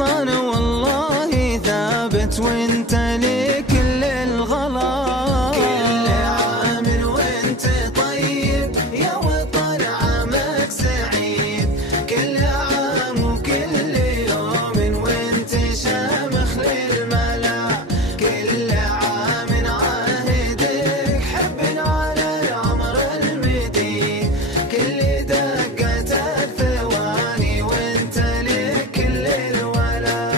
الوطن والله ثابت وانت لي كل الغلا. كل عام وانت طيب يا وطن عامك سعيد، كل عام وكل يوم وانت شامخ للملا. كل عام عاهدك حب على العمر المديد، كل دقة الثواني وانت لك كل الولا.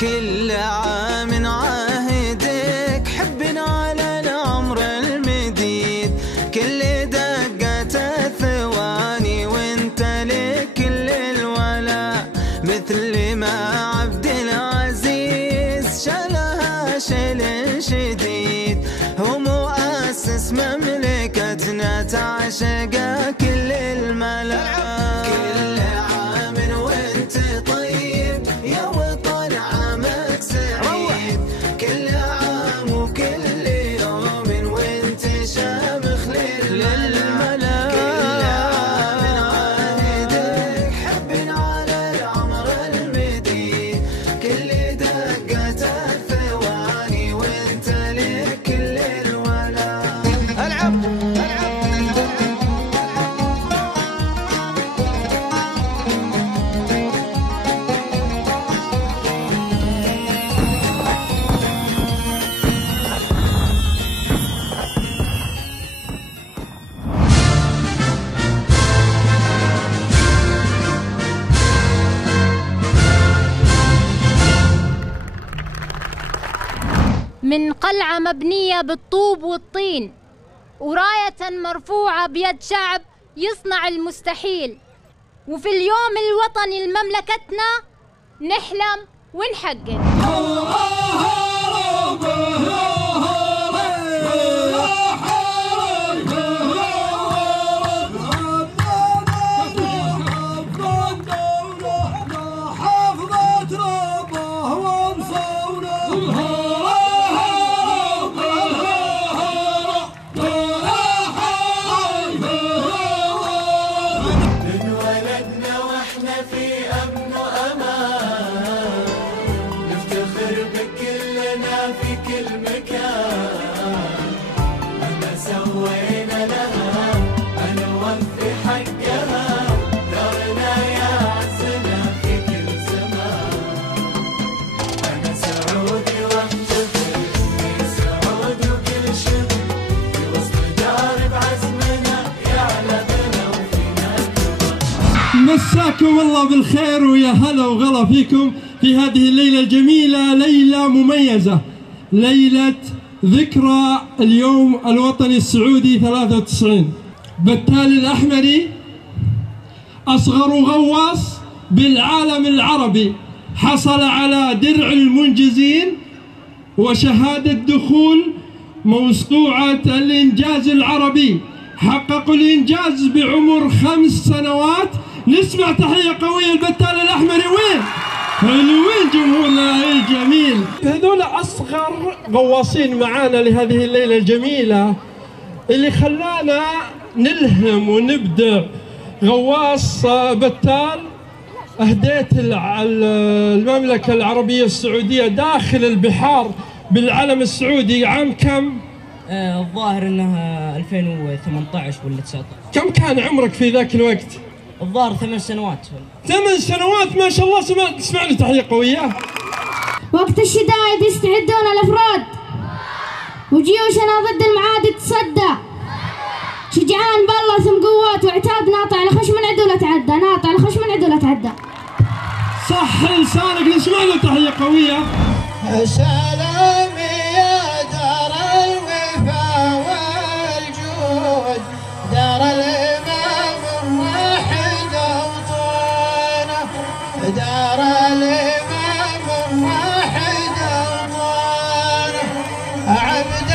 كل عام عاهدك حبنا على العمر المديد، كل دقة الثواني وانت لك كل الولا. مثل ما عبد العزيز شالها شيل شديد، هو مؤسس مملكتنا تعشق كل الملا. كل عام وانت طيب يا وطن عامك سعيد، كل عام وكل يوم وانت شامخ للملا. كل عام عاهدك حب على العمر المديد، كل دقة الثواني وانت لك كل الولا. العب من قلعة مبنية بالطوب والطين، وراية مرفوعة بيد شعب يصنع المستحيل، وفي اليوم الوطني لمملكتنا نحلم ونحقق. مساكم الله بالخير ويا هلا وغلا فيكم في هذه الليلة الجميلة، ليلة مميزة، ليلة ذكرى اليوم الوطني السعودي 93. بتال الأحمري أصغر غواص بالعالم العربي، حصل على درع المنجزين وشهادة دخول موسوعة الإنجاز العربي. حققوا الإنجاز بعمر 5 سنوات. نسمع تحية قوية البتال الأحمري. وين جمهورنا الجميل؟ هذول أصغر غواصين معانا لهذه الليلة الجميلة اللي خلانا نلهم ونبدع. غواص بتال أهديت المملكة العربية السعودية داخل البحار بالعلم السعودي عام كم؟ الظاهر انها 2018 ولا 19. كم كان عمرك في ذاك الوقت؟ الظاهر 8 سنوات. 8 سنوات ما شاء الله. اسمع لي تحية قوية. وقت الشدائد يستعدون الافراد وجيوشنا ضد المعادي تصدى. شجعان بالله ثم قوات وعتاد ناطع لخشم العدو لا تعدى، ناطع لخشم العدو لا تعدى. صح لسانك. نسمع له تحية قوية. سلام يا دار الوفا والجود، دار الإمام الواحد أوطانه، دار الإمام الواحد أوطانه. عبد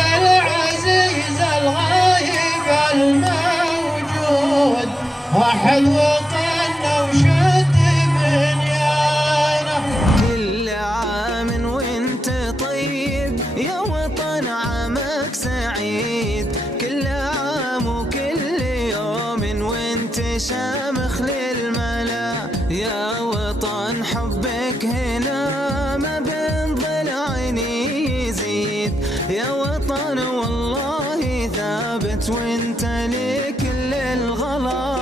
فرح الوطن وشد بنيانه. كل عام وانت طيب يا وطن عامك سعيد، كل عام وكل يوم وانت شامخ للملا، يا وطن حبك هنا ما بين ضلعين يزيد، يا وطن والله ثابت وانت لكل الغلا.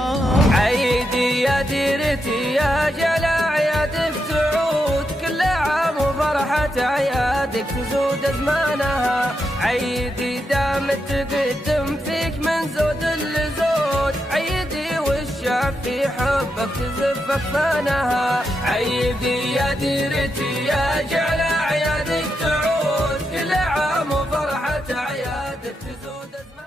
عيدي يا ديرتي يا جلا عيادك تعود، كل عام وفرحة عيادك تزود أزمانها. عيدي دام تقدم فيك من زود لزود، عيدي والشعب في حبك تزف أكفانها. عيدي يا ديرتي يا جلا عيادك تعود، كل عام وفرحة عيادك تزود أزمانها.